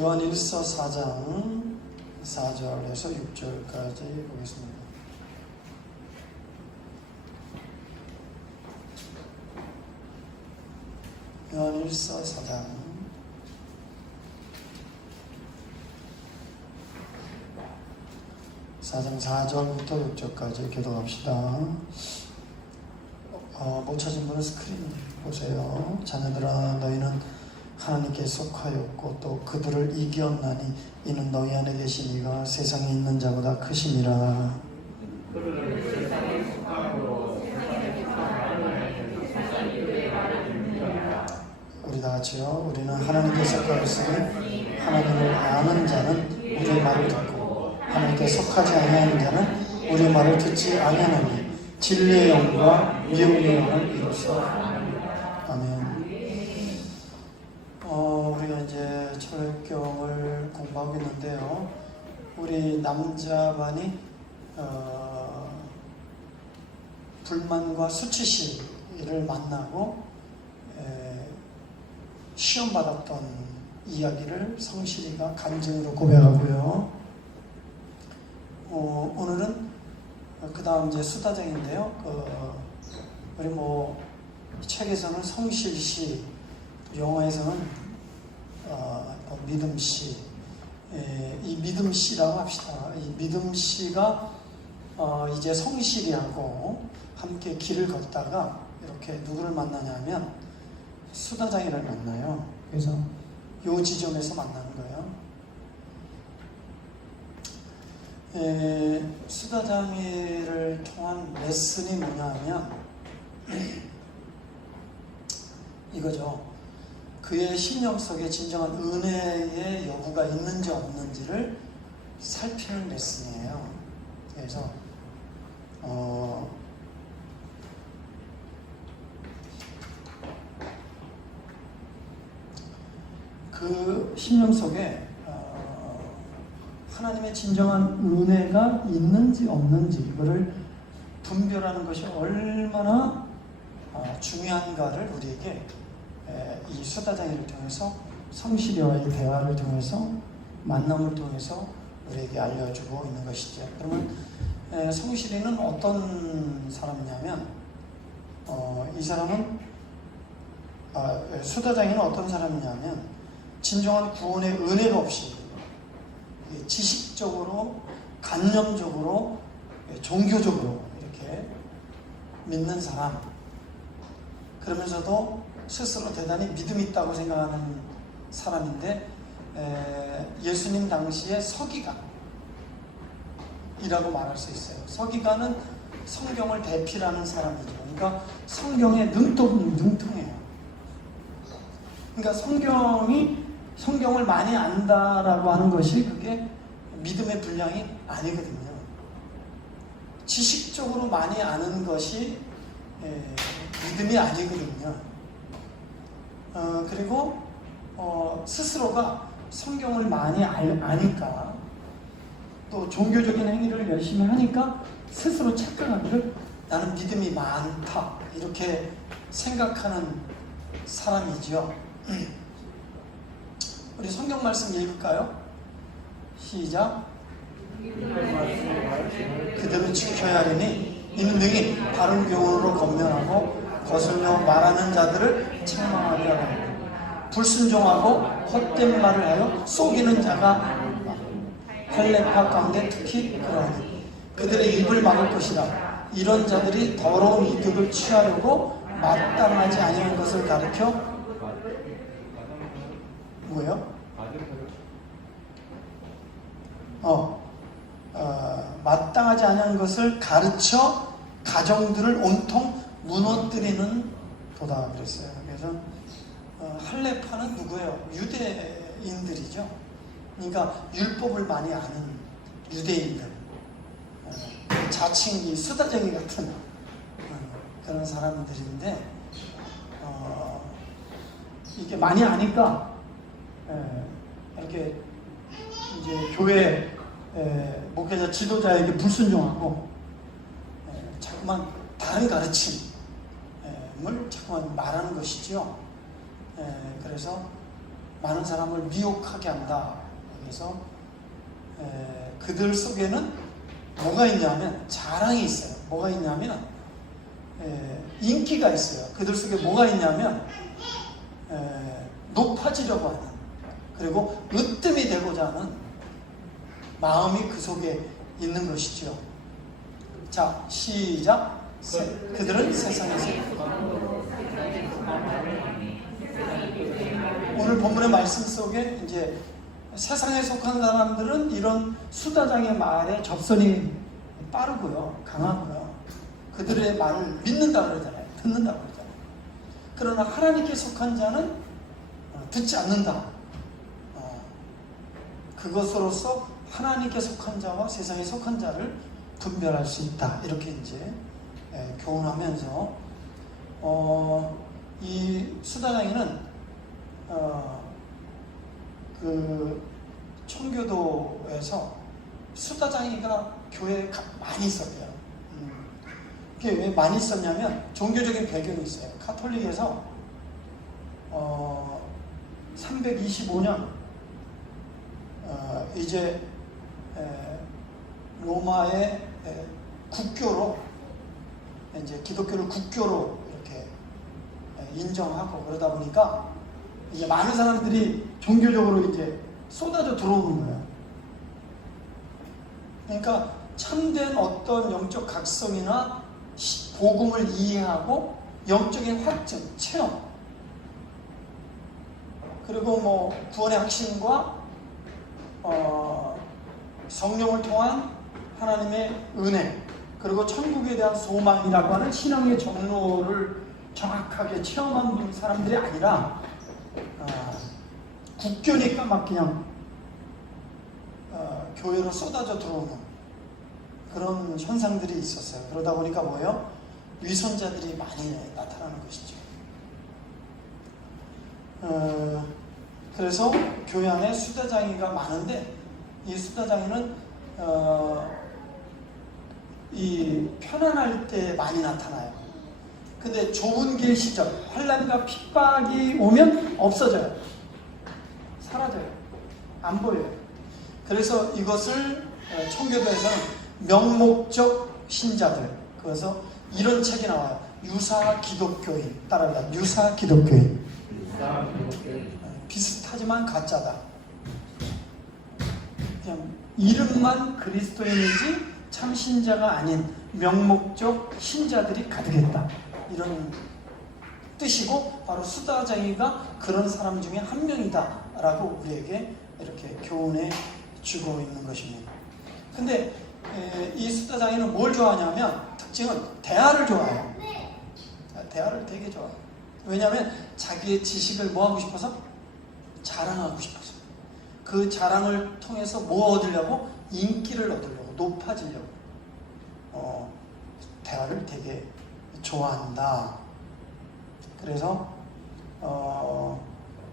요한일서 4장 4절에서 6절까지 보겠습니다. 요한일서 4장 4절부터 6절까지 교독합시다. 못 찾은 분은 스크린 보세요. 자녀들아, 너희는 하나님께 속하였고 또 그들을 이기었나니 이는 너희 안에 계신 이가 세상에 있는 자보다 크심이라. 우리 다 같이요. 우리는 하나님께 속하였으니 하나님을 아는 자는 우리 말을 듣고 하나님께 속하지 아니하는 자는 우리 말을 듣지 아니하나니 진리의 영과 미움의 영을 이루소. 아멘. 우리가 이제 철경을 공부하고 있는데요. 우리 남자반이 불만과 수치심을 만나고 시험받았던 이야기를 성실이가 간증으로 고백하고요. 오늘은 그 다음 이제 수다쟁인데요. 우리 책에서는 성실시, 영어에서는 믿음씨, 이 믿음씨라고 합시다. 이 믿음씨가 이제 성실이하고 함께 길을 걷다가 이렇게 누구를 만나냐면 수다장이를 만나요. 그래서 요 지점에서 만나는 거예요. 수다장이를 통한 레슨이 뭐냐 하면 이거죠. 그의 심령 속에 진정한 은혜의 여부가 있는지 없는지를 살피는 레슨이에요. 그래서 그 심령 속에 하나님의 진정한 은혜가 있는지 없는지 이거를 분별하는 것이 얼마나 중요한가를 우리에게 이 수다장이를 통해서 성실이와의 대화를 통해서 만남을 통해서 우리에게 알려주고 있는 것이죠. 그러면 성실이는 어떤 사람이냐면 이 사람은 수다장이는 어떤 사람이냐면 진정한 구원의 은혜가 없이 지식적으로, 관념적으로, 종교적으로 이렇게 믿는 사람, 그러면서도 스스로 대단히 믿음이 있다고 생각하는 사람인데 예수님 당시에 서기관이라고 말할 수 있어요. 서기관은 성경을 대필하는 사람이죠. 그러니까 성경에 능통해요. 그러니까 성경을 많이 안다라고 하는 것이 그게 믿음의 분량이 아니거든요. 지식적으로 많이 아는 것이 믿음이 아니거든요. 그리고 스스로가 성경을 많이 아니까 또 종교적인 행위를 열심히 하니까 스스로 착각하기를 나는 믿음이 많다 이렇게 생각하는 사람이죠. 우리 성경 말씀 읽을까요? 시작. 그대로 지켜야 하리니 이는 능히 바른 교훈으로 권면하고 거슬려 말하는 자들을 책망하게 하라. 불순종하고 헛된 말을 하여 속이는 자가 헬레파 가운데 특히 그러하니 그들의 입을 막을 것이라. 이런 자들이 더러운 이득을 취하려고 마땅하지 아니한 것을 가르쳐 뭐예요? 마땅하지 않은 것을 가르쳐 가정들을 온통 무너뜨리는 도다 그랬어요. 그래서 할레파는 누구예요? 유대인들이죠. 그러니까 율법을 많이 아는 유대인들, 자칭 이 수다쟁이 같은 그런 사람들인데 이게 많이 아니까 이렇게 이제 교회 목회자 지도자에게 불순종하고 자꾸만 다른 가르침을 자꾸만 말하는 것이죠. 그래서 많은 사람을 미혹하게 한다. 그래서 그들 속에는 뭐가 있냐면 자랑이 있어요. 뭐가 있냐면 인기가 있어요. 그들 속에 뭐가 있냐면 높아지려고 하는, 그리고 으뜸이 되고자 하는 마음이 그 속에 있는 것이죠. 자, 시작. 그들은 세상에서, 오늘 본문의 말씀 속에 이제 세상에 속한 사람들은 이런 수다장의 말에 접선이 빠르고요, 강하고요. 그들의 말을 믿는다 그러잖아요. 듣는다 그러잖아요. 그러나 하나님께 속한 자는 듣지 않는다. 그것으로서 하나님께 속한 자와 세상에 속한 자를 분별할 수 있다. 이렇게 이제 교훈하면서 이 수다장이는 그 청교도에서 수다장이가 교회에 많이 있었대요. 그게 왜 많이 있었냐면 종교적인 배경이 있어요. 카톨릭에서 325년 이제 로마의 국교로, 이제 기독교를 국교로 이렇게 인정하고 그러다 보니까 이제 많은 사람들이 종교적으로 이제 쏟아져 들어오는 거예요. 그러니까 참된 어떤 영적 각성이나 복음을 이해하고 영적인 확증, 체험, 그리고 뭐 구원의 확신과 성령을 통한 하나님의 은혜, 그리고 천국에 대한 소망이라고 하는 신앙의 정로를 정확하게 체험한 사람들이 아니라 국교니까 막 그냥 교회로 쏟아져 들어오는 그런 현상들이 있었어요. 그러다 보니까 뭐예요? 위선자들이 많이 나타나는 것이죠. 그래서 교회 안에 수다장이가 많은데, 이 수다장이는 이 편안할 때 많이 나타나요. 근데 좁은 길 시절, 환난과 핍박이 오면 없어져요. 사라져요. 안 보여요. 그래서 이것을 청교도에서는 명목적 신자들, 그래서 이런 책이 나와요. 유사 기독교인. 따라합니다. 유사 기독교인. 비슷하지만 가짜다. 그냥 이름만 그리스도인이지 참 신자가 아닌 명목적 신자들이 가득했다. 이런 뜻이고, 바로 수다장이가 그런 사람 중에 한 명이다 라고 우리에게 이렇게 교훈해 주고 있는 것입니다. 근데 이 수다장이는 뭘 좋아하냐면, 특징은 대화를 좋아해요. 대화를 되게 좋아해요. 왜냐하면 자기의 지식을 뭐 하고 싶어서? 자랑하고 싶어서. 그 자랑을 통해서 뭐 얻으려고? 인기를 얻으려고, 높아지려고 대화를 되게 좋아한다. 그래서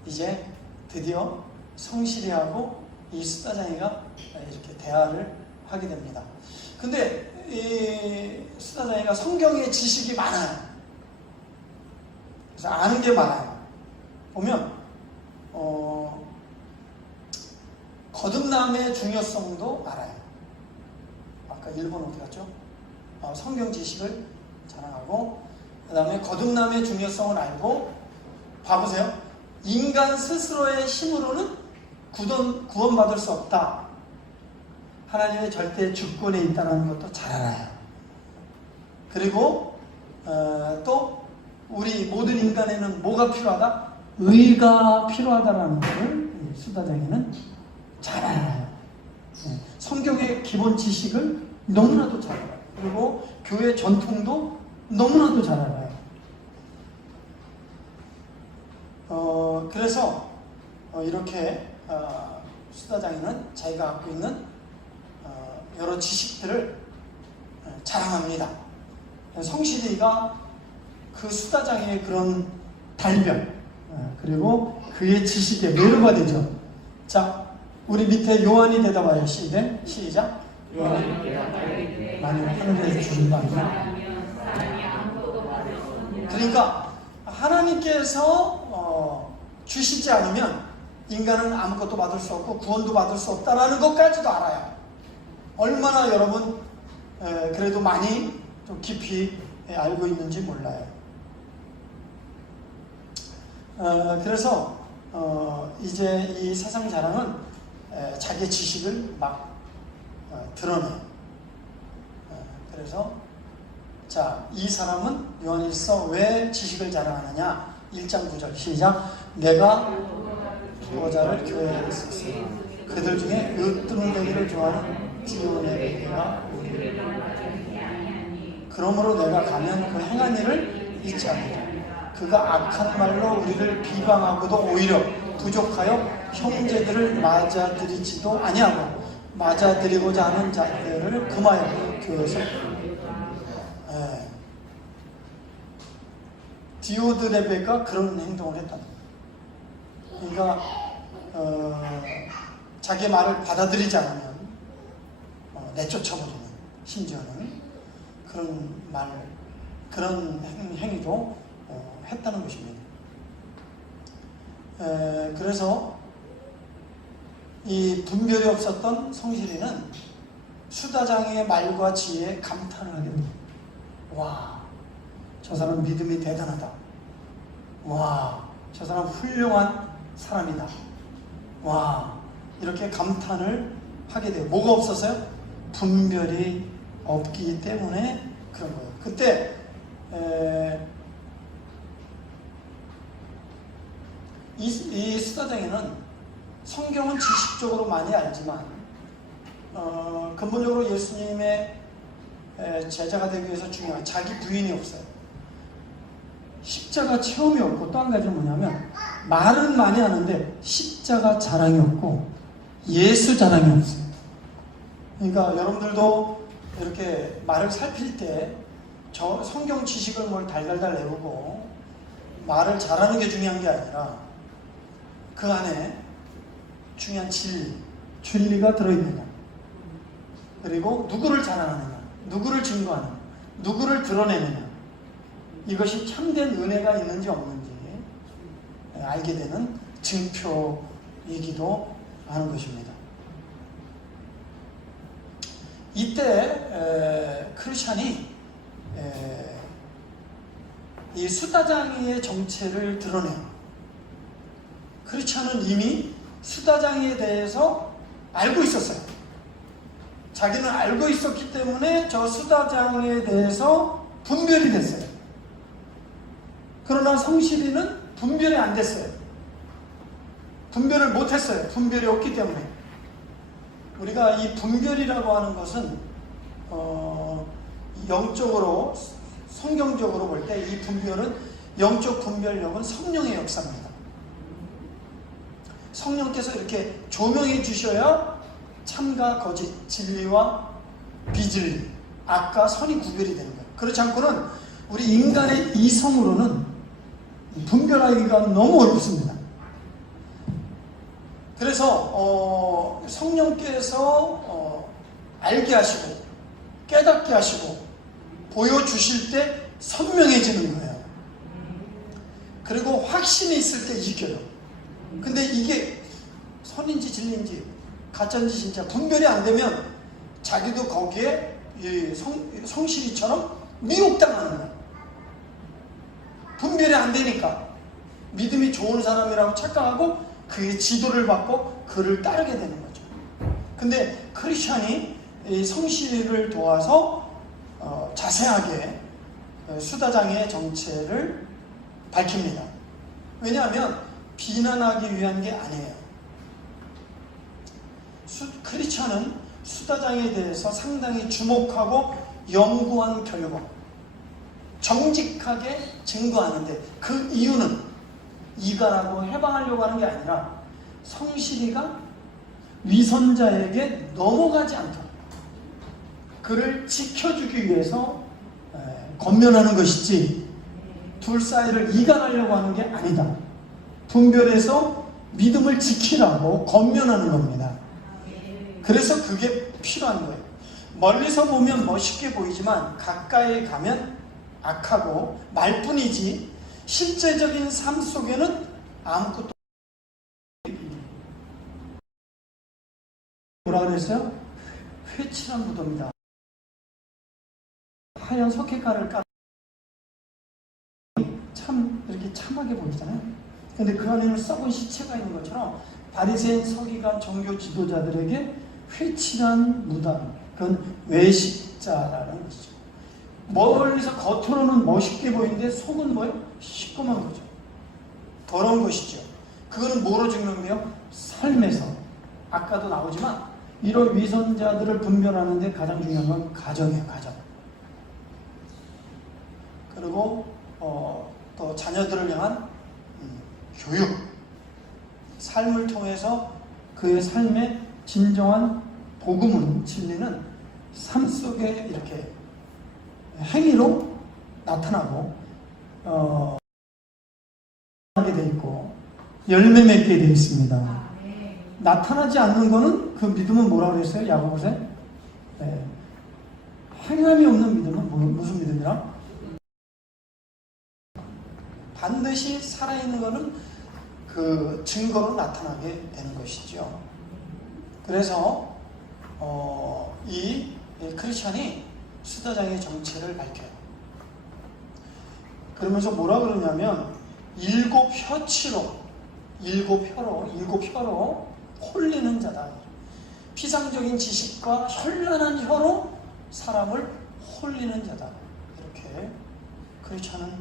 이제 드디어 성실이하고 이 수다장이가 이렇게 대화를 하게 됩니다. 근데 이 수다장이가 성경의 지식이 많아요. 그래서 아는 게 많아요. 보면 거듭남의 중요성도 알아요. 아까 1번 어디 갔죠? 성경 지식을 자랑하고, 그 다음에 거듭남의 중요성을 알고, 봐보세요. 인간 스스로의 힘으로는 구원받을 수 없다. 하나님의 절대 주권에 있다는 것도 잘 알아요. 그리고 또 우리 모든 인간에는 뭐가 필요하다? 의가 필요하다라는 것을 수다장이는 잘 알아요. 성경의 기본 지식을 너무나도 잘 알아요. 그리고 교회 전통도 너무나도 잘 알아요. 그래서 이렇게 수다장이는 자기가 갖고 있는 여러 지식들을 자랑합니다. 성실이가 그 수다장의 그런 달변, 그리고 그의 지식에 매료가 되죠. 자, 우리 밑에 요한이 대답하여 시작. 요한이 대답하여 만일 하늘에서 주신 바 아니냐. 그러니까 하나님께서 주시지 않으면 인간은 아무것도 받을 수 없고 구원도 받을 수 없다라는 것까지도 알아요. 얼마나 여러분 그래도 많이 좀 깊이 알고 있는지 몰라요. 그래서 이제 이 세상 자랑은 자기의 지식을 막 드러내요. 그래서 자, 이 사람은 요한일서 왜 지식을 자랑하느냐? 1장 9절 시작. 내가 두어자를 교회에 있었으나 그들 중에 으뜸되기를 좋아하는 디오네 베게가 그러므로 내가 가면 그 행한 일을 잊지 않으라. 그가 악한 말로 우리를 비방하고도 오히려 부족하여 형제들을 맞아들이지도 아니하고 맞아들이고자 하는 자들을 금하여 교회에서 디오드레베가 그런 행동을 했다. 그러니까 자기 말을 받아들이지 않으면 내쫓아버리는, 심지어는 그런 행위도 했다는 것입니다. 그래서 이 분별이 없었던 성실이는 수다장의 말과 지혜에 감탄을 하게 됩니다. 와, 저 사람 믿음이 대단하다. 와, 저 사람 훌륭한 사람이다. 와, 이렇게 감탄을 하게 돼요. 뭐가 없어서요? 분별이 없기 때문에 그런 거예요. 그때 이 수다쟁이는 성경은 지식적으로 많이 알지만 근본적으로 예수님의 제자가 되기 위해서 중요한 자기 부인이 없어요. 십자가 체험이 없고 또 한 가지는 뭐냐면 말은 많이 하는데 십자가 자랑이 없고 예수 자랑이 없어요. 그러니까 여러분들도 이렇게 말을 살필 때 저 성경 지식을 뭘 달달달 외우고 말을 잘하는 게 중요한 게 아니라 그 안에 중요한 진리가 들어있느냐, 그리고 누구를 자랑하느냐, 누구를 증거하느냐, 누구를 드러내느냐, 이것이 참된 은혜가 있는지 없는지 알게 되는 증표이기도 하는 것입니다. 이때 크리스찬이 이 수다장이의 정체를 드러내요. 크리스찬은 이미 수다장이에 대해서 알고 있었어요. 자기는 알고 있었기 때문에 저 수다장이에 대해서 분별이 됐어요. 그러나 성실이는 분별이 안 됐어요. 분별을 못했어요. 분별이 없기 때문에. 우리가 이 분별이라고 하는 것은 영적으로, 성경적으로 볼 때 이 분별은, 영적 분별력은 성령의 역사입니다. 성령께서 이렇게 조명해 주셔야 참과 거짓, 진리와 비진리, 악과 선이 구별이 되는 거예요. 그렇지 않고는 우리 인간의 이성으로는 분별하기가 너무 어렵습니다. 그래서 성령께서 알게 하시고 깨닫게 하시고 보여주실 때 선명해지는 거예요. 그리고 확신이 있을 때 이겨요. 근데 이게 선인지 진리인지 가짜인지 진짜 분별이 안 되면 자기도 거기에 성실이처럼 미혹당하는 거예요. 분별이 안 되니까 믿음이 좋은 사람이라고 착각하고 그의 지도를 받고 그를 따르게 되는 거죠. 근데 크리스찬이 성실을 도와서 자세하게 수다장이의 정체를 밝힙니다. 왜냐하면 비난하기 위한 게 아니에요. 크리스찬은 수다장에 대해서 상당히 주목하고 연구한 결과 정직하게 증거하는데, 그 이유는 이가라고 해방하려고 하는 게 아니라 성실이가 위선자에게 넘어가지 않도록 그를 지켜주기 위해서 권면하는 것이지 둘 사이를 이간하려고 하는 게 아니다. 분별해서 믿음을 지키라고 권면하는 겁니다. 그래서 그게 필요한 거예요. 멀리서 보면 멋있게 보이지만 가까이 가면 악하고 말뿐이지 실제적인 삶 속에는 아무것도 없습니다. 뭐라 그랬어요? 회칠한 무덤이다. 하얀 석회가를 깔 참 이렇게 참하게 보이잖아요. 근데 그 안에는 썩은 시체가 있는 것처럼 바리새인 서기관 종교 지도자들에게 회칠한 무덤, 그건 외식자라는 것이죠. 멀리서 겉으로는 멋있게 보이는데 속은 뭐예요? 시꺼먼 거죠. 더러운 것이죠. 그거는 뭐로 증명돼요? 삶에서. 아까도 나오지만 이런 위선자들을 분별하는데 가장 중요한 건 가정이에요. 가정. 그리고 또 자녀들을 향한 교육. 삶을 통해서 그의 삶의 진정한 복음은, 진리는 삶 속에 이렇게 행위로 나타나고 하게 돼 있고 열매 맺게 돼 있습니다. 나타나지 않는 거는 그 믿음은 뭐라고 그랬어요? 야고보서에? 네. 행함이 없는 믿음은 무슨 믿음이라? 반드시 살아있는 거는 그 증거로 나타나게 되는 것이죠. 그래서 이 크리스천이 수다장의 정체를 밝혀요. 그러면서 뭐라 그러냐면 일곱 혀로 홀리는 자다. 피상적인 지식과 현란한 혀로 사람을 홀리는 자다. 이렇게 크리스천은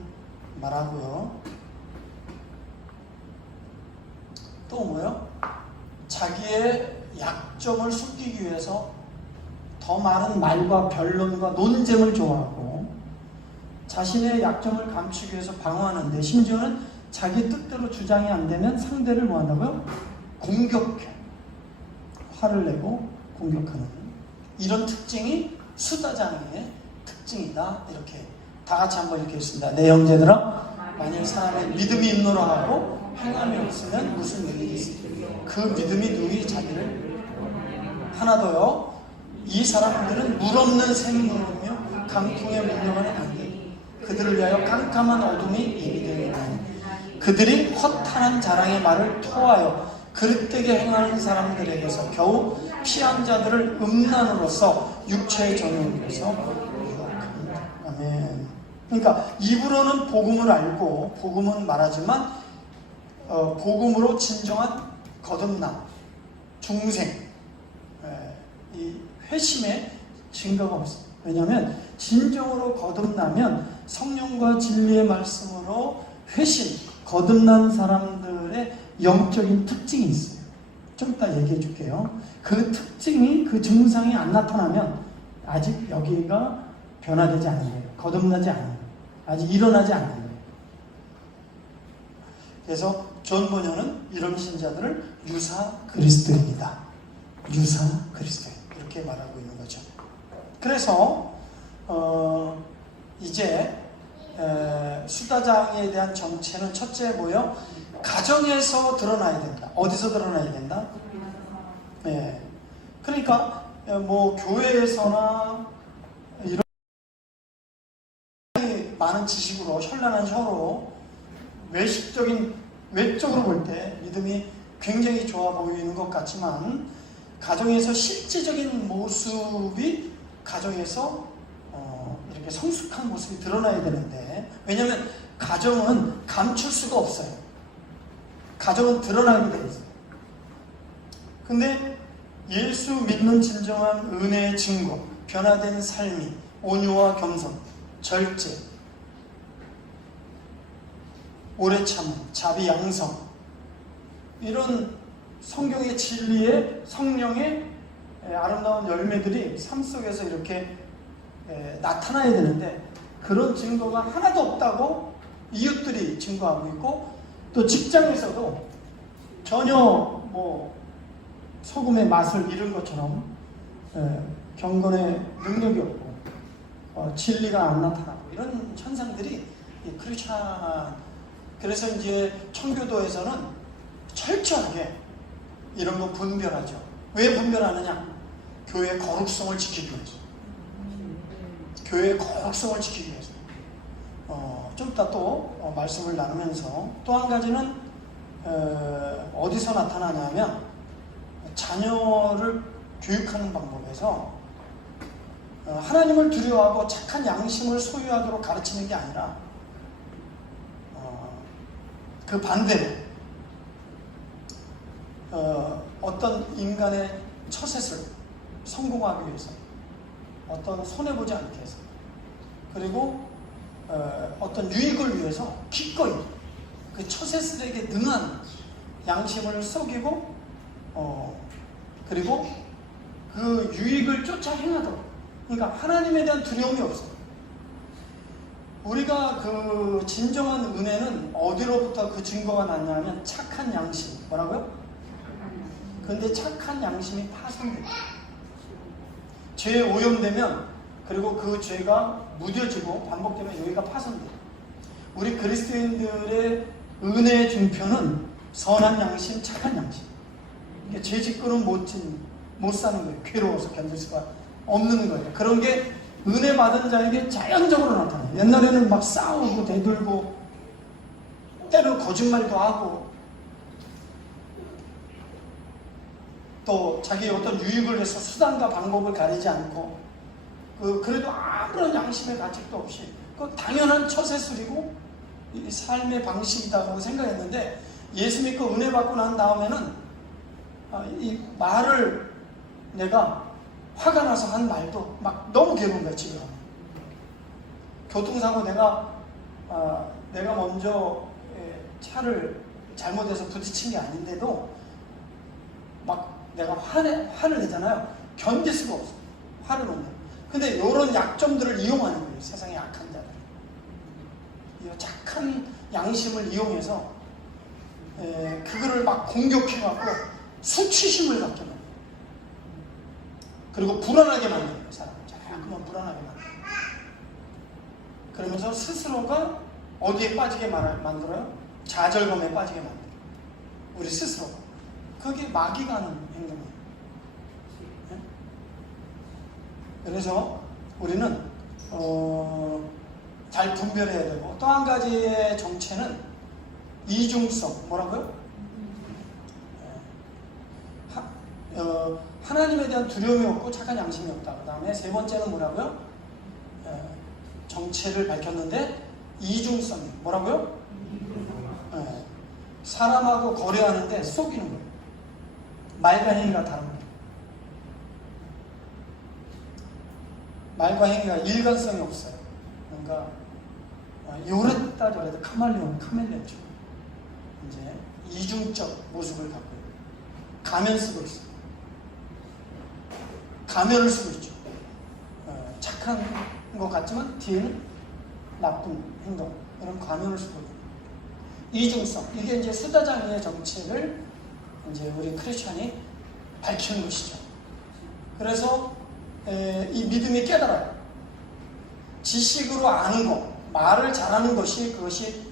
말하고요. 또 뭐요? 자기의 약점을 숨기기 위해서 더 많은 말과 변론과 논쟁을 좋아하고 자신의 약점을 감추기 위해서 방어하는데 심지어는 자기 뜻대로 주장이 안 되면 상대를 뭐 한다고요? 공격해. 화를 내고 공격하는 이런 특징이 수다장의 특징이다. 이렇게 다 같이 한번 이렇게 했습니다. 내 형제들아, 만일 사람의 믿음이 있노라하고 행함이 없으면 무슨 일이 있습니까? 그 믿음이 누구의 자기를 하나 더요. 이 사람들은 물 없는 샘물이며 강풍에 물려가는 안개. 그들을 위하여 깜깜한 어둠이 예비되리니 그들이 허탄한 자랑의 말을 토하여 그릇되게 행하는 사람들에게서 겨우 피한 자들을 음란으로서 육체의 정욕에서 유혹합니다. 아멘. 그러니까 입으로는 복음을 알고 복음은 말하지만 복음으로 진정한 거듭남, 중생, 이 회심의 증거가 없습니다. 왜냐하면 진정으로 거듭나면 성령과 진리의 말씀으로 회심, 거듭난 사람들의 영적인 특징이 있어요. 좀 이따 얘기해 줄게요. 그 특징이, 그 증상이 안 나타나면 아직 여기가 변화되지 않은 거예요. 거듭나지 않은 거예요. 아직 일어나지 않는 거예요. 그래서 존 보녀는 이런 신자들을 유사 그리스도인이다. 유사 그리스도인. 이렇게 말하고 있는 거죠. 그래서 이제 수다장에 대한 정체는 첫째 뭐요? 가정에서 드러나야 된다. 어디서 드러나야 된다? 네. 그러니까 뭐 교회에서나 이런 많은 지식으로 현란한 혀로 외적으로 볼 때 믿음이 굉장히 좋아 보이는 것 같지만 가정에서 실제적인 모습이 가정에서 이렇게 성숙한 모습이 드러나야 되는데 왜냐하면 가정은 감출 수가 없어요. 가정은 드러나게 돼 있어요. 근데 예수 믿는 진정한 은혜의 증거, 변화된 삶이 온유와 겸손, 절제, 오래 참음, 자비, 양성 이런 성경의 진리의 성령의 아름다운 열매들이 삶 속에서 이렇게 나타나야 되는데 그런 증거가 하나도 없다고 이웃들이 증거하고 있고 또 직장에서도 전혀 뭐 소금의 맛을 잃은 것처럼 경건의 능력이 없고 진리가 안 나타나고 이런 현상들이 크리스찬 그래서 이제 청교도에서는 철저하게 이런 거 분별하죠. 왜 분별하느냐? 교회의 거룩성을 지키기 위해서. 교회의 거룩성을 지키기 위해서. 좀 이따 또 말씀을 나누면서 또 한 가지는 어디서 나타나냐면 자녀를 교육하는 방법에서 하나님을 두려워하고 착한 양심을 소유하도록 가르치는 게 아니라 그 반대로 어떤 인간의 처셋을 성공하기 위해서, 어떤 손해보지 않게 해서, 그리고 어떤 유익을 위해서 기꺼이 그 처셋들에게 능한 양심을 속이고 그리고 그 유익을 쫓아 행하도록. 그러니까 하나님에 대한 두려움이 없어요. 우리가 그 진정한 은혜는 어디로부터 그 증거가 났냐면 착한 양심. 뭐라고요? 근데 착한 양심이 파손돼요. 죄에 오염되면, 그리고 그 죄가 무뎌지고 반복되면 여기가 파손돼요. 우리 그리스도인들의 은혜의 증표는 선한 양심, 착한 양심. 이게 죄 짓고는 못 사는 거예요. 괴로워서 견딜 수가 없는 거예요. 그런 게 은혜 받은 자에게 자연적으로 나타나요. 옛날에는 막 싸우고 대들고 때로 거짓말도 하고 또 자기의 어떤 유익을 위해서 수단과 방법을 가리지 않고 그래도 아무런 양심의 가책도 없이 그 당연한 처세술이고 이 삶의 방식이다고 생각했는데, 예수 믿고 은혜 받고 난 다음에는 이 말을 내가 화가 나서 한 말도 막 너무 괴로운 거야. 집에 가면 교통사고 내가 먼저 차를 잘못해서 부딪힌 게 아닌데도 막 내가 화를 내잖아요. 견딜 수가 없어. 화를 내면. 근데 이런 약점들을 이용하는 거예요. 세상의 악한 자들. 이 착한 양심을 이용해서 그거를 막 공격해갖고 수치심을 갖게 만들어요. 그리고 불안하게 만들어요. 사람을 자꾸만 불안하게 만들어요. 그러면서 스스로가 어디에 빠지게 만들어요? 좌절감에 빠지게 만들어요. 우리 스스로가. 그게 마귀가 하는 행동이에요. 네? 그래서 우리는 잘 분별해야 되고, 또 한 가지의 정체는 이중성. 뭐라고요? 하나님에 대한 두려움이 없고 착한 양심이 없다. 그 다음에 세 번째는 뭐라고요? 정체를 밝혔는데 이중성. 뭐라고요? 사람하고 거래하는데 속이는 거예요. 말과 행위가 다른 거예요. 말과 행위가 일관성이 없어요. 그러니까 요랬다 저랬다 카멜레온처럼 이제 이중적 모습을 갖고 있어요. 가면 쓰고 있어요. 가면을 쓰고 있죠. 착한 것 같지만 뒤에는 나쁜 행동, 이런 가면을 쓰고 있어요. 이중성. 이게 이제 수다장이의 정체를 이제 우리 크리스천이 밝히는 것이죠. 그래서 이 믿음이 깨달아요. 지식으로 아는 것, 말을 잘하는 것이 그것이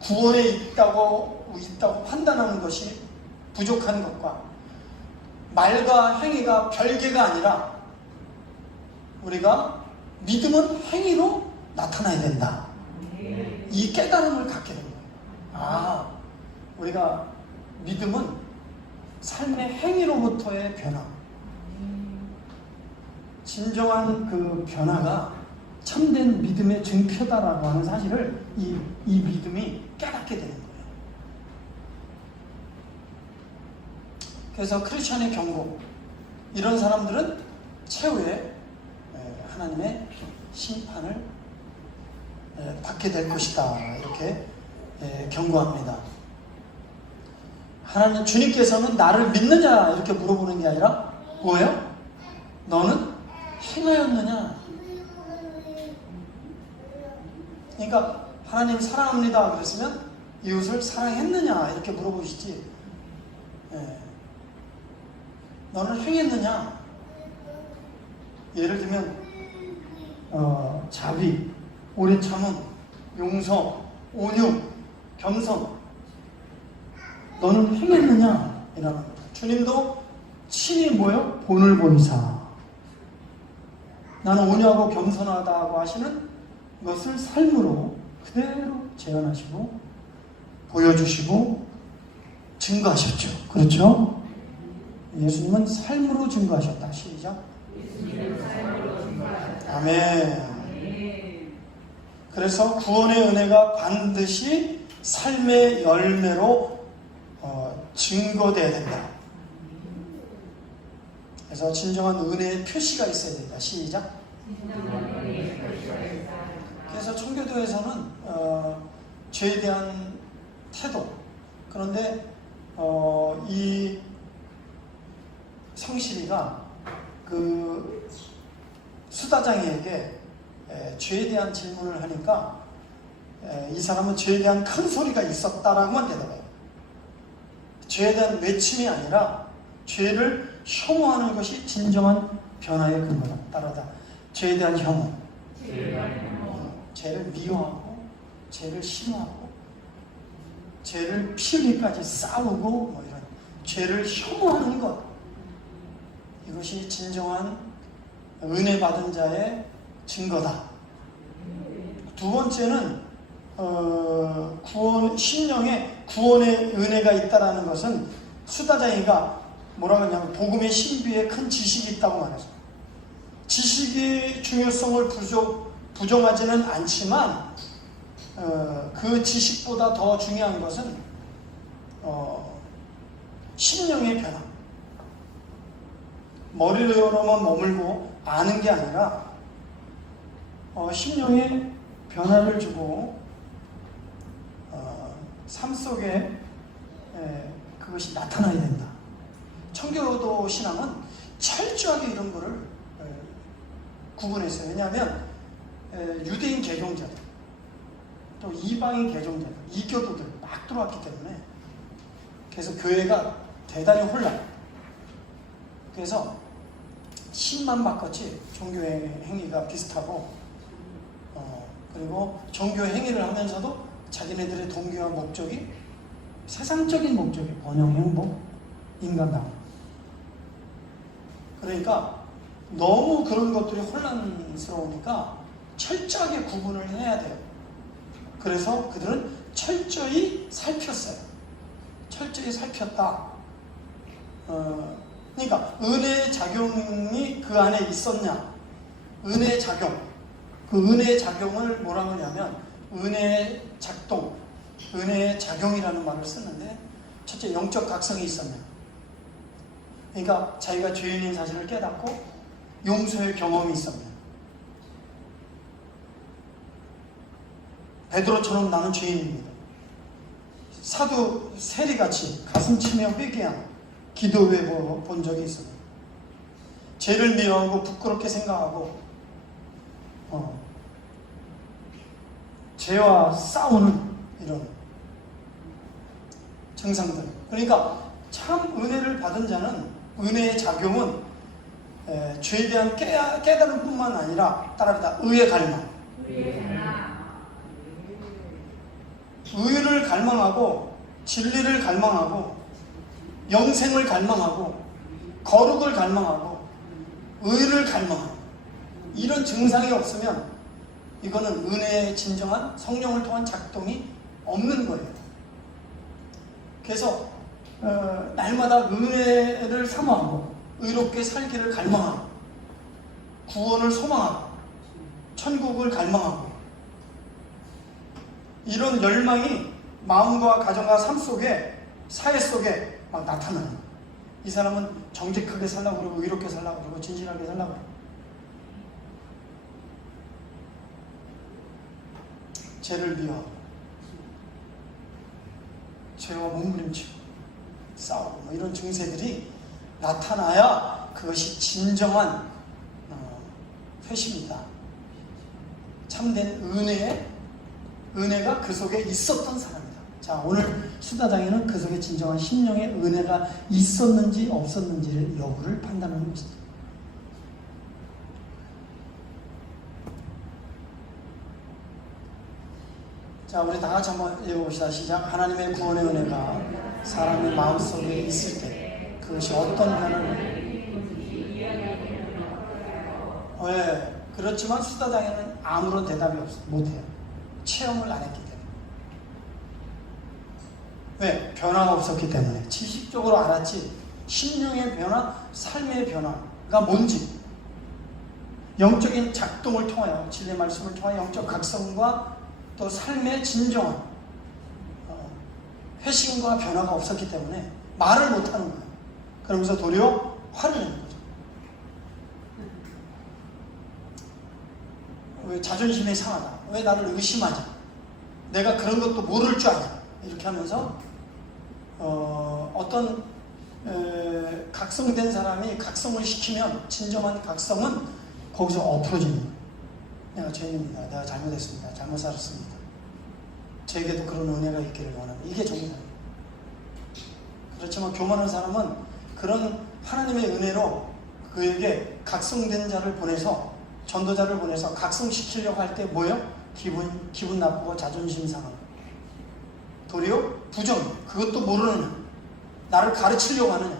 구원에 있다고 판단하는 것이 부족한 것과, 말과 행위가 별개가 아니라 우리가 믿음은 행위로 나타나야 된다. 이 깨달음을 갖게 됩니다. 우리가 믿음은 삶의 행위로부터의 변화, 진정한 그 변화가 참된 믿음의 증표다라고 하는 사실을 이 믿음이 깨닫게 되는 거예요. 그래서 크리스천의 경고, 이런 사람들은 최후에 하나님의 심판을 받게 될 것이다, 이렇게 경고합니다. 하나님, 주님께서는 나를 믿느냐 이렇게 물어보는 게 아니라 뭐예요? 너는 행하였느냐? 그러니까 하나님 사랑합니다 그랬으면 이웃을 사랑했느냐 이렇게 물어보시지, 너는 행했느냐? 예를 들면 자비, 오래 참음, 용서, 온유, 겸손, 너는 행했느냐? 이라는 거죠. 주님도 친히 뭐요? 본을 보이사 나는 온유하고 겸손하다고 하시는 것을 삶으로 그대로 재현하시고 보여주시고 증거하셨죠. 그렇죠? 예수님은 삶으로 증거하셨다. 시작. 아멘. 그래서 구원의 은혜가 반드시 삶의 열매로 증거돼야 된다. 그래서 진정한 은혜의 표시가 있어야 된다. 시작. 그래서 청교도에서는 죄에 대한 태도, 그런데 이 성실이가 그 수다장이에게 죄에 대한 질문을 하니까 이 사람은 죄에 대한 큰 소리가 있었다라고만 대답해요. 죄에 대한 외침이 아니라 죄를 혐오하는 것이 진정한 변화의 근거다. 따라다. 죄에 대한 혐오. 죄를 미워하고, 죄를 싫어하고, 죄를 피 흘리기까지 싸우고, 뭐 이런 죄를 혐오하는 것. 이것이 진정한 은혜 받은 자의 증거다. 두 번째는 심령에 구원의 은혜가 있다라는 것은 수다장이가 뭐라고 하냐면 복음의 신비에 큰 지식이 있다고 말했어요. 지식의 중요성을 부정하지는 않지만 그 지식보다 더 중요한 것은 심령의 변화. 머리로만 머물고 아는 게 아니라 심령에 변화를 주고 삶 속에 그것이 나타나야 된다. 청교도 신앙은 철저하게 이런 거를 구분했어요. 왜냐하면 유대인 개종자들, 또 이방인 개종자들, 이교도들 막 들어왔기 때문에 그래서 교회가 대단히 혼란. 그래서 신만 바꿨지 종교의 행위가 비슷하고 그리고 종교의 행위를 하면서도 자기네들의 동기와 목적이 세상적인 목적이 번영, 행복, 인간다움. 그러니까 너무 그런 것들이 혼란스러우니까 철저하게 구분을 해야 돼요. 그래서 그들은 철저히 살폈어요. 철저히 살폈다. 그러니까 은혜의 작용이 그 안에 있었냐? 은혜의 작용. 그 은혜의 작용을 뭐라고 하냐면 은혜의 작동, 은혜의 작용이라는 말을 쓰는데 첫째 영적 각성이 있었냐? 그러니까 자기가 죄인인 사실을 깨닫고 용서의 경험이 있었냐? 베드로처럼 나는 죄인입니다. 사도 세리같이 가슴 치며 회개한 기도해 본 적이 있습니다. 죄를 미워하고 부끄럽게 생각하고 죄와 싸우는 이런 증상들. 그러니까 참 은혜를 받은 자는 은혜의 작용은 죄에 대한 깨달음 뿐만 아니라 따라합니다. 의의 갈망. 의를 갈망하고 진리를 갈망하고 영생을 갈망하고 거룩을 갈망하고 의를 갈망하고 이런 증상이 없으면 이거는 은혜의 진정한 성령을 통한 작동이 없는 거예요. 그래서 날마다 은혜를 사모하고 의롭게 살기를 갈망하고 구원을 소망하고 천국을 갈망하고 이런 열망이 마음과 가정과 삶 속에 사회 속에 막 나타나는 거예요. 이 사람은 정직하게 살라고 그러고 의롭게 살라고 그러고 진실하게 살라고 그러고 죄를 미워하고 죄와 몸부림치고 싸우고 뭐 이런 증세들이 나타나야 그것이 진정한 회심이다. 참된 은혜가 그 속에 있었던 사람이다. 자, 오늘 수다장에는 그 속에 진정한 심령의 은혜가 있었는지 없었는지를 여부를 판단하는 것이다. 자, 우리 다 같이 한번 읽어봅시다. 시작. 하나님의 구원의 은혜가 사람의 마음속에 있을 때 그것이 어떤 변화를 그렇지만 수다장에는 아무런 대답이 못해요. 체험을 안 했기 때문에. 왜? 변화가 없었기 때문에. 지식적으로 알았지 심령의 변화, 삶의 변화가 뭔지, 영적인 작동을 통하여, 진리의 말씀을 통하여 영적 각성과 또 삶의 진정한 회심과 변화가 없었기 때문에 말을 못하는 거예요. 그러면서 도리어 화를 내는 거죠. 왜 자존심이 상하다, 왜 나를 의심하지, 내가 그런 것도 모를 줄 아냐, 이렇게 하면서 어떤 각성된 사람이 각성을 시키면 진정한 각성은 거기서 엎어지는 거예요. 내가 죄인입니다, 내가 잘못했습니다, 잘못 살았습니다, 제게도 그런 은혜가 있기를 원합니다. 이게 정의다. 그렇지만 교만한 사람은 그런 하나님의 은혜로 그에게 각성된 자를 보내서, 전도자를 보내서 각성시키려고 할 때 뭐예요? 기분 나쁘고 자존심 상하고 도리어 부정, 그것도 모르는, 나를 가르치려고 하느냐,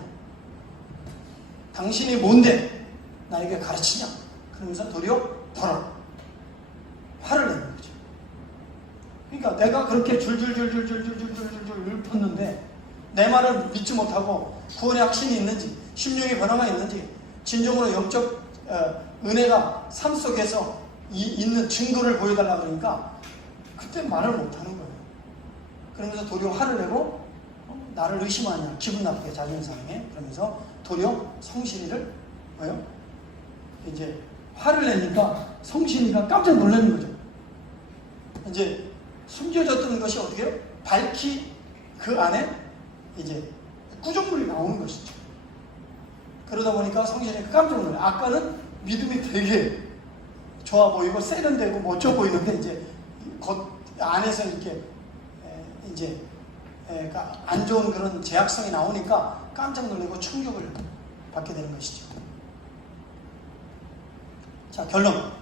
당신이 뭔데 나에게 가르치냐, 그러면서 도리어 벌어, 화를 내는 거죠. 그러니까 내가 그렇게 줄줄줄줄줄줄줄줄 읊었는데 내 말을 믿지 못하고 구원의 확신이 있는지, 심령의 변화가 있는지, 진정으로 영적 은혜가 삶 속에서 있는 증거를 보여달라 그러니까 그때 말을 못하는 거예요. 그러면서 도리어 화를 내고 나를 의심하냐, 기분 나쁘게, 자존심 상해, 그러면서 도리어 성실이를 뭐요? 이제 화를 내니까 성실이가 깜짝 놀라는 거죠. 이제 숨겨졌던 것이 어떻게 해요? 밝히 그 안에 이제 구정물이 나오는 것이죠. 그러다 보니까 성실이가 깜짝 놀라요. 아까는 믿음이 되게 좋아 보이고 세련되고 멋져 보이는데 이제 겉 안에서 이렇게 이제 안 좋은 그런 제약성이 나오니까 깜짝 놀라고 충격을 받게 되는 것이죠. 자, 결론.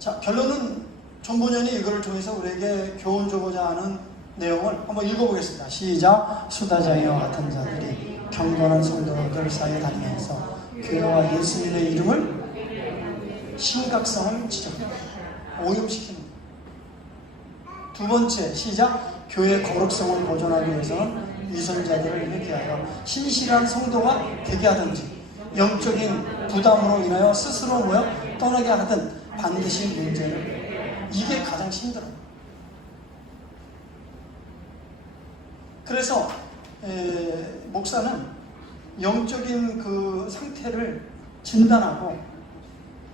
자, 결론은 정보년이 이거를 통해서 우리에게 교훈 주고자 하는 내용을 한번 읽어보겠습니다. 시작. 수다자이와 같은 자들이 경건한 성도들 사이에 다니면서 교회와 예수님의 이름을 심각성을 지적합니다. 오염시키는 거예요. 두 번째, 시작. 교회의 거룩성을 보존하기 위해서는 위선자들을 회개하여 신실한 성도가 되게 하든지 영적인 부담으로 인하여 스스로 떠나게 하든 반드시 문제를, 이게 가장 힘들어요. 그래서 목사는 영적인 그 상태를 진단하고,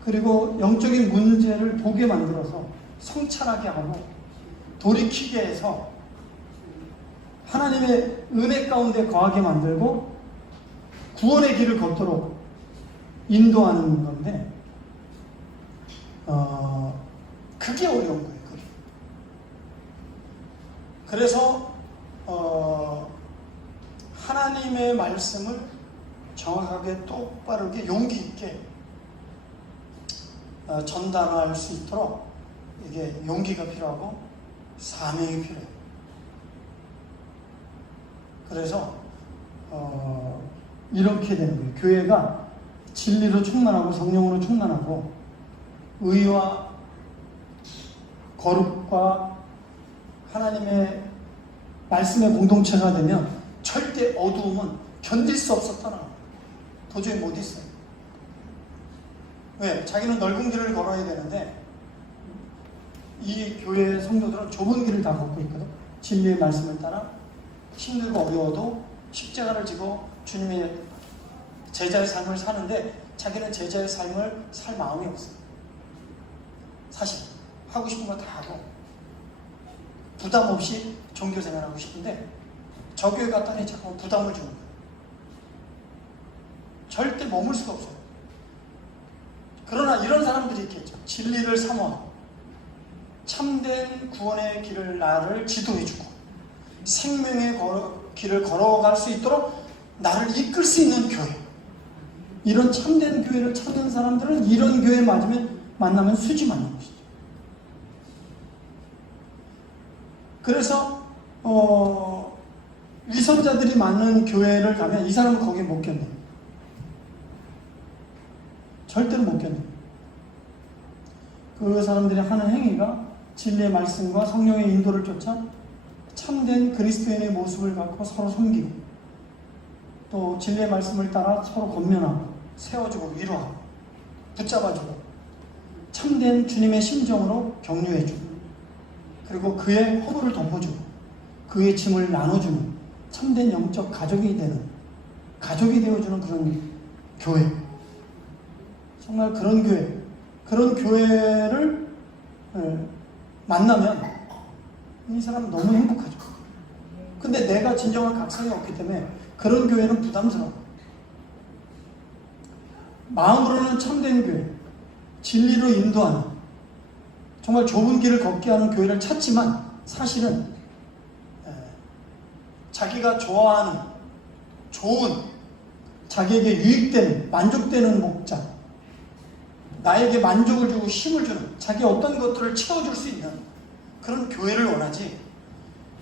그리고 영적인 문제를 보게 만들어서 성찰하게 하고 돌이키게 해서 하나님의 은혜 가운데 거하게 만들고 구원의 길을 걷도록 인도하는 건데, 그게 어려운 거예요. 그게. 그래서 하나님의 말씀을 정확하게 똑바르게 용기 있게 전달할 수 있도록 이게 용기가 필요하고 사명이 필요해요. 그래서 이렇게 되는 거예요. 교회가 진리로 충만하고 성령으로 충만하고 의와 거룩과 하나님의 말씀의 공동체가 되면 절대 어두움은 견딜 수 없었다는 거예요. 도저히 못 있어요. 왜? 자기는 넓은 길을 걸어야 되는데 이 교회 성도들은 좁은 길을 다 걷고 있거든. 진리의 말씀을 따라 힘들고 어려워도 십자가를 지고 주님의 제자의 삶을 사는데 자기는 제자의 삶을 살 마음이 없어요. 사실 하고 싶은 거 다 하고 부담 없이 종교생활하고 싶은데 저 교회 갔더니 자꾸 부담을 주는 거예요. 절대 머물 수가 없어요. 그러나 이런 사람들이 있겠죠. 진리를 사모하고 참된 구원의 길을 나를 지도해주고 생명의 길을 걸어갈 수 있도록 나를 이끌 수 있는 교회, 이런 참된 교회를 찾는 사람들은 이런 교회 만나면 수지 맞는 것이죠. 그래서 위선자들이 많은 교회를 가면 이 사람은 거기에 못 견뎌요. 절대로 못 견뎌요. 그 사람들이 하는 행위가 진리의 말씀과 성령의 인도를 쫓아 참된 그리스도인의 모습을 갖고 서로 섬기고 또 진리의 말씀을 따라 서로 권면하고 세워주고 위로하고 붙잡아주고 참된 주님의 심정으로 격려해주고 그리고 그의 허물을 덮어주고 그의 짐을 나눠주는 참된 영적 가족이 되어주는 그런 교회. 정말 그런 교회를 만나면 이 사람은 너무 행복하죠. 근데 내가 진정한 각성이 없기 때문에 그런 교회는 부담스러워. 마음으로는 참된 교회, 진리로 인도하는 정말 좁은 길을 걷게 하는 교회를 찾지만 사실은 자기가 좋아하는 좋은 자기에게 유익되는 만족되는 목자, 나에게 만족을 주고 힘을 주는 자기 어떤 것들을 채워줄 수 있는 그런 교회를 원하지,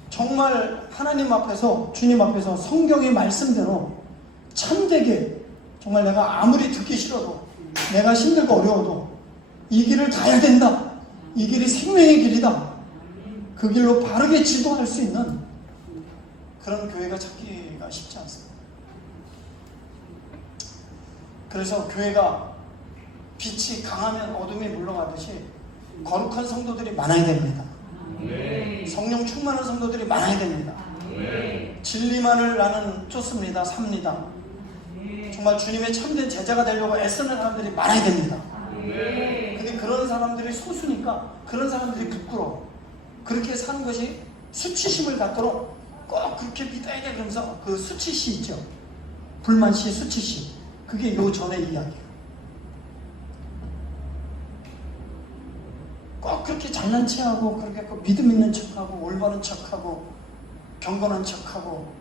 정말 하나님 앞에서 주님 앞에서 성경의 말씀대로 참되게 정말 내가 아무리 듣기 싫어도 내가 힘들고 어려워도 이 길을 가야 된다, 이 길이 생명의 길이다, 그 길로 바르게 지도할 수 있는 그런 교회가 찾기가 쉽지 않습니다. 그래서 교회가 빛이 강하면 어둠이 물러가듯이 거룩한 성도들이 많아야 됩니다. 성령 충만한 성도들이 많아야 됩니다. 진리만을 나는 쫓습니다. 삽니다. 정말 주님의 참된 제자가 되려고 애쓰는 사람들이 많아야 됩니다. 근데 그런 사람들이 소수니까 그런 사람들이 부끄러워. 그렇게 사는 것이 수치심을 갖도록 꼭 그렇게 믿어야 돼 그러면서 그 수치시 있죠. 불만시, 수치시. 그게 요 전의 이야기예요. 꼭 그렇게 잘난 체하고 그렇게 믿음 있는 척하고 올바른 척하고 경건한 척하고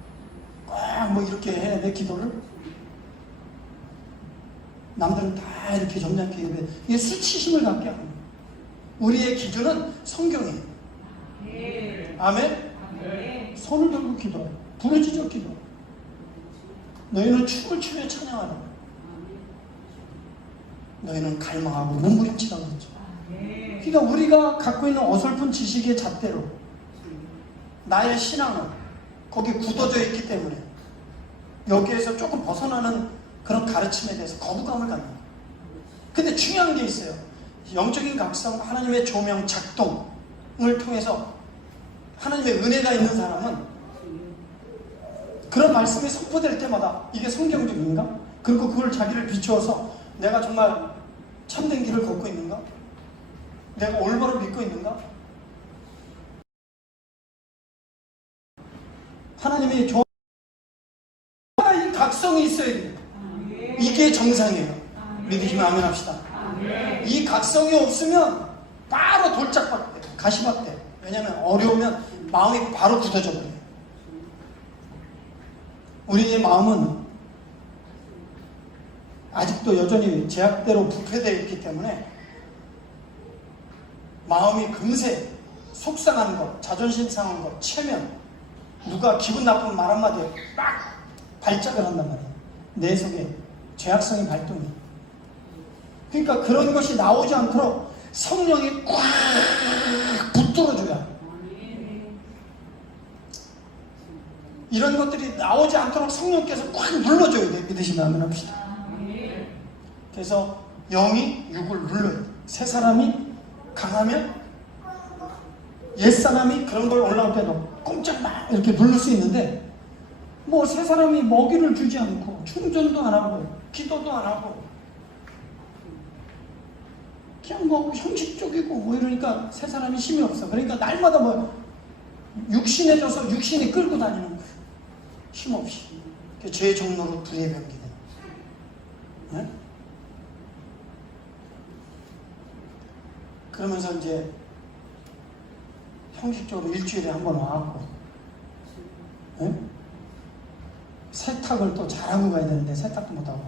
꼭 뭐 이렇게 해야 돼 기도를. 남들은 다 이렇게 점잖게 해야 돼. 이게 수치심을 갖게 하는 거예요. 우리의 기준은 성경이에요. 아멘? 손을 들고 기도해. 부르짖어 기도해. 너희는 춤을 추며 찬양하라. 너희는 갈망하고 몸부림치라고 했죠. 그러니까 우리가 갖고 있는 어설픈 지식의 잣대로 나의 신앙은 거기 굳어져 있기 때문에 여기에서 조금 벗어나는 그런 가르침에 대해서 거부감을 갖는 거예요. 근데 중요한 게 있어요. 영적인 각성, 하나님의 조명, 작동을 통해서 하나님의 은혜가 있는 사람은 그런 말씀이 선포될 때마다 이게 성경적인가? 그리고 그걸 자기를 비추어서 내가 정말 참된 길을 걷고 있는가? 내가 올바로 믿고 있는가? 하나님의 이 각성이 있어야 돼요. 이게 정상이에요. 믿으시면 아멘 합시다. 이 각성이 없으면 바로 돌짝박대, 가시박대. 왜냐하면 어려우면 마음이 바로 굳어져 버려요. 우리의 마음은 아직도 여전히 제약대로 부패되어 있기 때문에 마음이 금세 속상한 것, 자존심 상한 것, 체면, 누가 기분 나쁜 말 한마디에 막 발작을 한단 말이에요. 내 속에 죄악성이 발동이. 그러니까 그런 것이 나오지 않도록 성령이 꽉 붙들어줘야. 이런 것들이 나오지 않도록 성령께서 꽉 눌러줘야 돼. 믿으시면 아멘 합시다. 그래서 영이 육을 눌러야 돼. 새 사람이 강하면 옛사람이 그런 걸 올라올 때도 꼼짝 막 이렇게 누를 수 있는데, 뭐 새 사람이 먹이를 주지 않고 충전도 안 하고 기도도 안 하고 그냥 뭐 형식적이고 뭐 이러니까 새 사람이 힘이 없어. 그러니까 날마다 뭐 육신해져서 육신이 끌고 다니는 거예요. 힘없이. 죄의 종로로 불의의 병기네. 네? 그러면서 이제 형식적으로 일주일에 한 번 와갖고, 네? 세탁을 또 잘하고 가야 되는데 세탁도 못하고.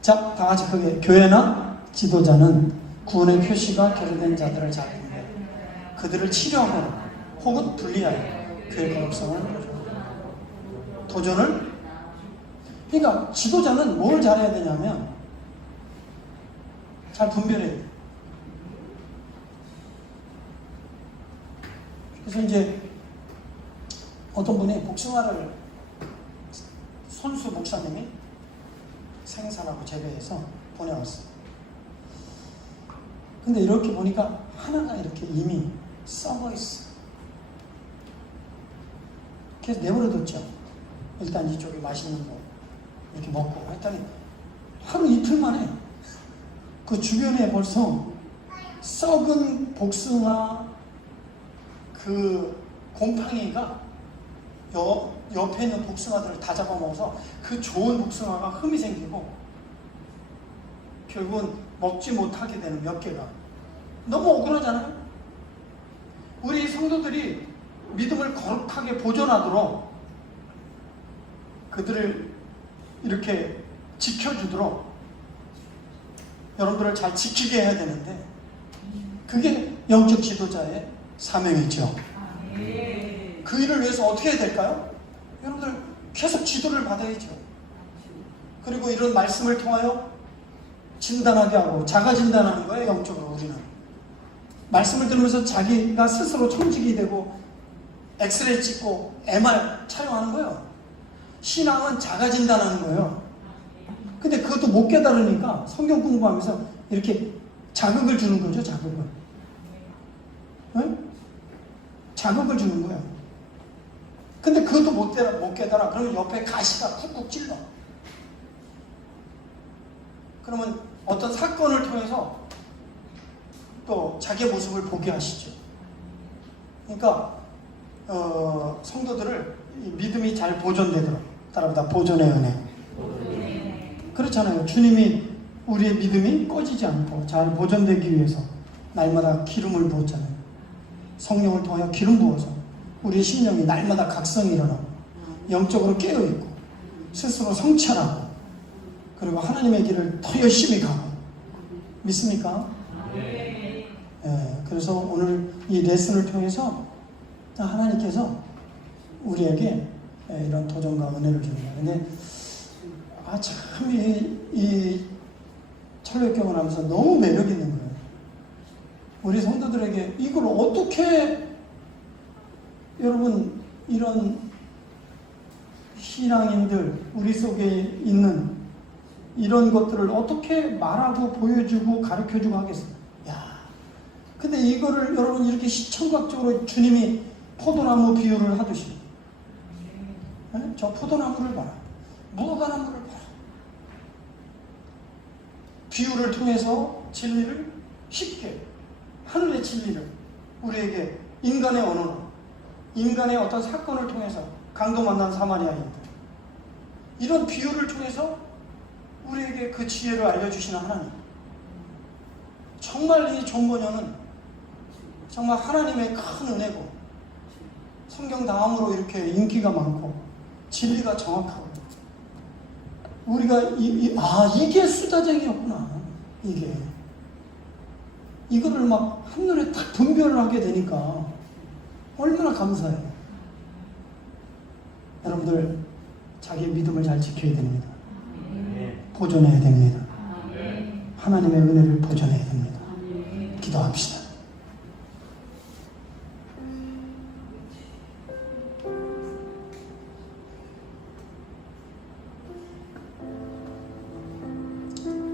자, 다 같이 크게. 교회나 지도자는 구원의 표시가 결여된 자들을 잡는데 그들을 치료하거나 혹은 분리하여 교회 거룩성을 도전을. 그러니까 지도자는 뭘 잘해야 되냐면 잘 분별해야 돼. 그래서 이제 어떤 분이 복숭아를 손수 목사님이 생산하고 재배해서 보내왔어요. 근데 이렇게 보니까 하나가 이렇게 이미 썩어 있어. 그래서 내버려뒀죠. 일단 이쪽에 맛있는 거 이렇게 먹고 했더니 하루 이틀 만에 그 주변에 벌써 썩은 복숭아 그 곰팡이가 옆에 있는 복숭아들을 다 잡아먹어서 그 좋은 복숭아가 흠이 생기고 결국은 먹지 못하게 되는 몇 개가. 너무 억울하잖아요. 우리 성도들이 믿음을 거룩하게 보존하도록 그들을 이렇게 지켜주도록 여러분들을 잘 지키게 해야 되는데 그게 영적 지도자의 사명이죠. 그 일을 위해서 어떻게 해야 될까요? 여러분들 계속 지도를 받아야죠. 그리고 이런 말씀을 통하여 진단하게 하고 자가 진단하는 거예요. 영적으로 우리는 말씀을 들으면서 자기가 스스로 청직이 되고 엑스레이 찍고 MR 촬영하는 거예요. 신앙은 자가 진단하는 거예요. 근데 그것도 못 깨달으니까 성경 공부하면서 이렇게 자극을 주는 거죠. 자극을. 네? 자극을 주는 거예요. 근데 그것도 못 깨달아. 그러면 옆에 가시가 쿡쿡 찔러. 그러면 어떤 사건을 통해서 또 자기의 모습을 보게 하시죠. 그러니까 성도들을 믿음이 잘 보존되도록 따라보다 보존의 은혜. 그렇잖아요. 주님이 우리의 믿음이 꺼지지 않고 잘 보존되기 위해서 날마다 기름을 부었잖아요. 성령을 통하여 기름 부어서 우리의 심령이 날마다 각성이 일어나고 영적으로 깨어있고 스스로 성찰하고 그리고 하나님의 길을 더 열심히 가고. 믿습니까? 네. 그래서 오늘 이 레슨을 통해서 하나님께서 우리에게 이런 도전과 은혜를 줍니다. 근데 참 이 철학경을 하면서 너무 매력 있는 거예요. 우리 성도들에게 이걸 어떻게 여러분 이런 신앙인들 우리 속에 있는 이런 것들을 어떻게 말하고 보여주고 가르쳐주고 하겠어요. 근데 이거를 여러분 이렇게 시청각적으로 주님이 포도나무 비유를 하듯이 저 포도나무를 봐라. 무화과나무를 봐라. 비유를 통해서 진리를 쉽게 하늘의 진리를 우리에게 인간의 언어로 인간의 어떤 사건을 통해서 강도 만난 사마리아인들 이런 비유를 통해서 우리에게 그 지혜를 알려주시는 하나님. 정말 이 종번연은 정말 하나님의 큰 은혜고 성경 다음으로 이렇게 인기가 많고 진리가 정확하고 우리가 이게 수다쟁이였구나. 이거를 막 한눈에 딱 분별을 하게 되니까 얼마나 감사해요. 여러분들 자기의 믿음을 잘 지켜야 됩니다. 보존해야 됩니다. 하나님의 은혜를 보존해야 됩니다. 기도합시다.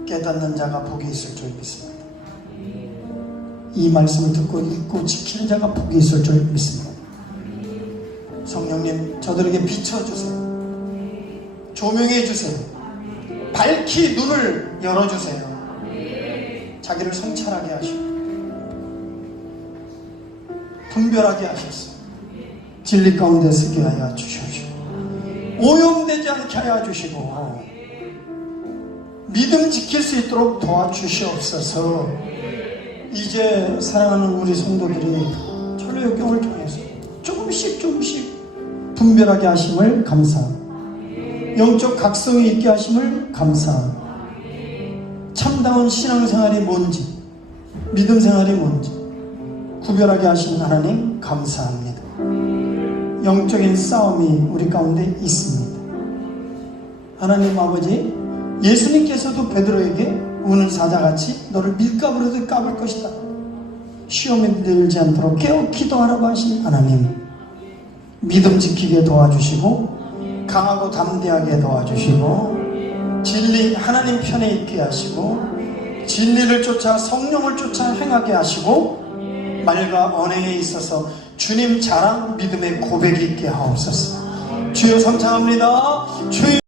깨닫는 자가 복이 있을 줄 믿습니다. 이 말씀을 듣고 읽고 지키는 자가 복이 있을 줄 믿습니다. 성령님 저들에게 비춰주세요. 조명해주세요. 밝히 눈을 열어주세요. 자기를 성찰하게 하시고 분별하게 하셔서 진리 가운데 서게 하여 주시옵시고 오염되지 않게 하여 주시고 믿음 지킬 수 있도록 도와주시옵소서. 이제 사랑하는 우리 성도들이 철로역경을 통해서 조금씩 분별하게 하심을 감사합니다. 영적 각성이 있게 하심을 감사합니다. 참다운 신앙생활이 뭔지 믿음 생활이 뭔지 구별하게 하시는 하나님 감사합니다. 영적인 싸움이 우리 가운데 있습니다. 하나님 아버지, 예수님께서도 베드로에게 우는 사자같이 너를 밀가부르듯 까볼 것이다. 시험에 들지 않도록 깨어 기도하라고 하신 하나님, 믿음 지키게 도와주시고 강하고 담대하게 도와주시고 진리 하나님 편에 있게 하시고 진리를 쫓아 성령을 쫓아 행하게 하시고 말과 언행에 있어서 주님 자랑 믿음의 고백이 있게 하옵소서. 주여 감사합니다. 주여